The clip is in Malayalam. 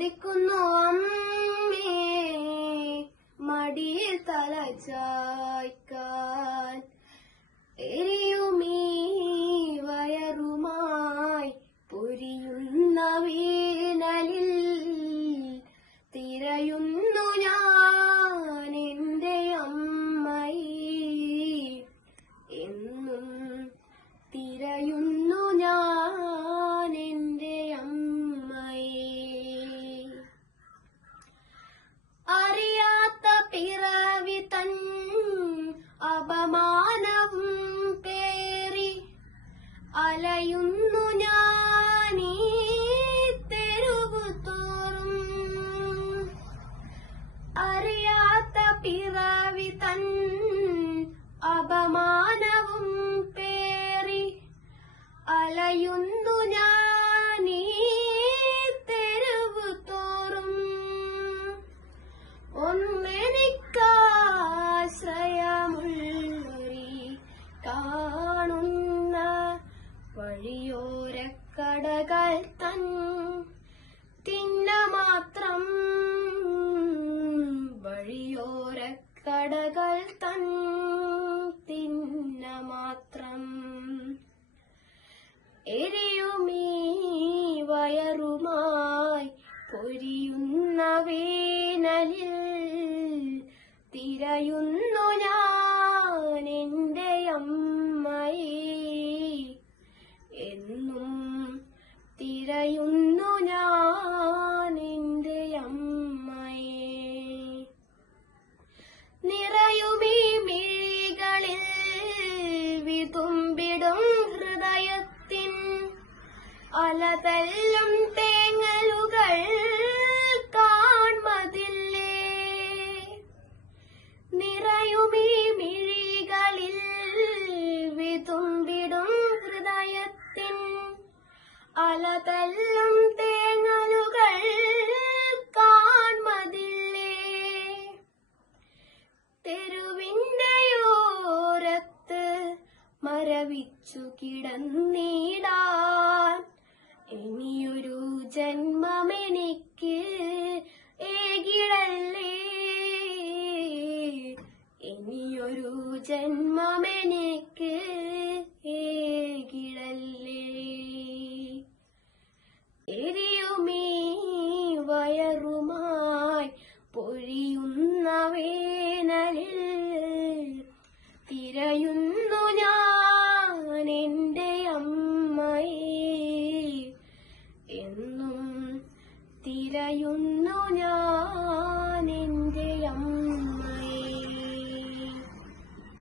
കൊതിക്കുന്നു അമ്മേ മടിയിൽ തല ചായ്ക്കാൻ. എരിയുമീ വയറുമായി പൊരിയുന്ന വേനലിൽ തിരയുന്നു ഞാൻ എന്റെ അമ്മയെ. എന്നും തിരയുന്നു ഞാൻ എന്റെ അമ്മയെ. അറിയാത്ത പിറവി തൻ അപമാനവും പേറി അലയുന്നു ഞാനീ തെരുവു തോറും. അറിയാത്ത പിറവി തൻ അപമാനവും പേറി അലയുന്നു ഞാനീ തെരുവു തോറും. ഒന്നെനിക്കാശ്രയമുള്ളൊരി കാണുന്ന വഴിയോരക്കടകൾ തൻ തിന്ന മാത്രം. വഴിയോരക്കടകൾ തൻ തിന്ന മാത്രം. എരിയുമീ വയറുമായി പൊരിയുന്ന വേനലിൽ തിരയുന്നു ഞാൻ എന്റെ അമ്മയെ. എന്നും തിരയുന്നു ഞാൻ എന്റെ അമ്മയെ. നിറയുമീ മിഴികളിൽ വിതുമ്പിടും ഹൃദയത്തിൻ അലതല്ലും തേങ്ങലുകൾ കാൺമതില്ലേ. നിറയുമീ മിഴികളിൽ വിതുമ്പിടും ഹൃദയത്തിൻ അലതല്ലും തേങ്ങലുകൾ കാൺമതില്ലേ. തെരുവിന്റെയോരത്ത് മരവിച്ചു കിടന്നിടാൻ ഇനിയൊരു ജന്മമെനിക്ക് ഏകിടല്ലേ. ഇനിയൊരു ജന്മമെനിക്ക് ഏകിടല്ലേ. എരിയുമീ വയറുമായി പൊരിയുന്ന വേനലിൽ തിരയുന്നു ഞാൻ എന്റെ അമ്മയെ. എന്നും തിരയുന്നു ഞാൻ